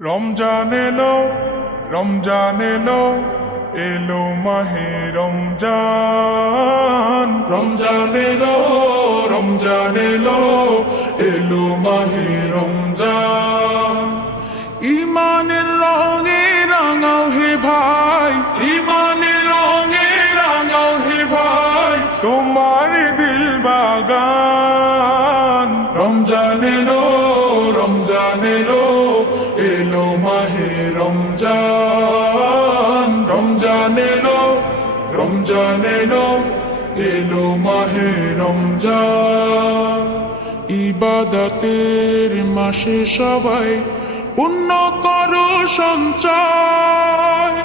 রমজান এলো, রমজান এলো, এলো মাহে রমজান। রমজান এলো, রমজান এলো, এলো মাহে রমজান। ইমানের রঙে রাঙাও হে ভাই, ইমানের রঙে রাঙাও হে ভাই, তোমার দিল বাগান। রমজান এলো, রমজান এলো, এলো মাহে রমজান। রমজান এলো, রমজান এলো, এলো মাহে রমজান। ইবাদতের মাসে সবাই পুণ্য করো সঞ্চয়,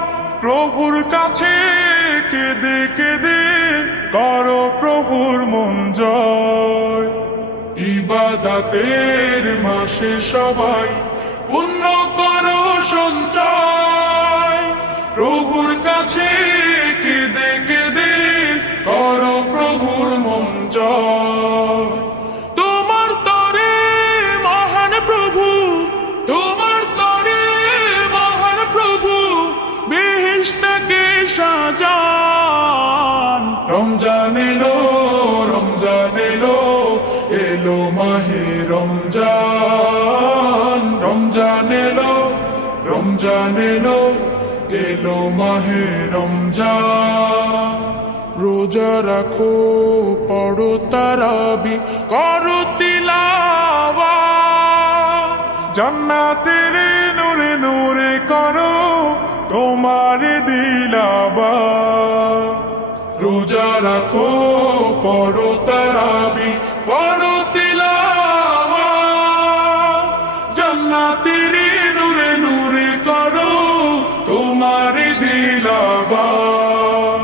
প্রভুর কাছে কেঁদে কেঁদে করো প্রভুর মন জয়। ইবাদতের মাসে সবাই পুণ্য করো সঞ্চয়, প্রভুর কাছে কেঁদে কেঁদে করো প্রভুর মন জয়। তোমার তরে মহান প্রভু, তোমার তরে মহান প্রভু বেহেশতকে সাজান। রমজান এলো, রমজান এলো, এলো মাহে রমজান। রমজান এলো, রমজান এলো, এলো মাহে রমজান। রোজা রাখো, পড়ো তারাবি, করো তিলাওয়াত, জান্নাতের নূরে নূরে করো তোমার দিলাবাত। রোজা রাখো, পড়ো তারাবি, করো তিলাওয়াত, জান্নাতের নূরে নূরে করো তোমার দিলাবাত।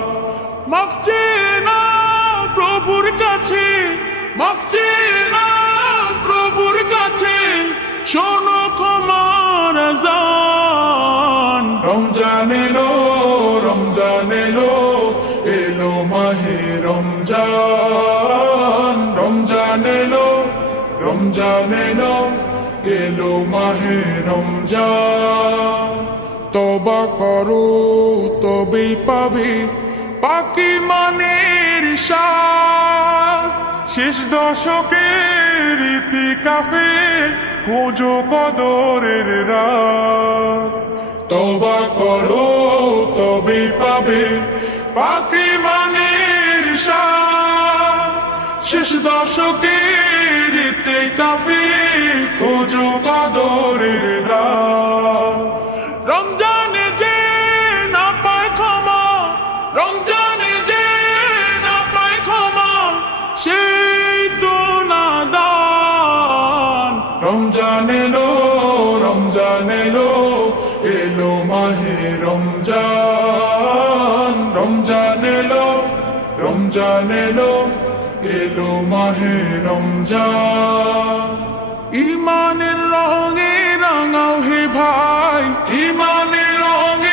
মাফ চেয়ে নাও প্রভুর কাছে, মাফ চেয়ে নাও প্রভুর কাছে, শোনো ক্ষমার আযান। রমজান এলো, রমজান এলো, এলো মাহে রমজান। রমজান এলো, রমজান এলো, এলো মাহে রমজান। তওবা করো তবেই পাবে পাকি মানের স্বাদ, শেষ দশকের ইতিকাফে খোঁজো কদরের রাত। তওবা করো তবেই পাবে পাকি মানের স্বাদ, শেষ দশকের ইতিকাফে খোঁজো কদরের রাত। রমজানে যে না পায় ক্ষমা, রমজানে যে না পায় ক্ষমা, সেই তো নাদান। রমজান এলো, রমজান এলো, এলো মাহে রমজান। রমজান এলো, রমজান এলো, এলো মাহে রমজান। ইমানের রঙে রাঙাও হে ভাই, ইমানের রঙে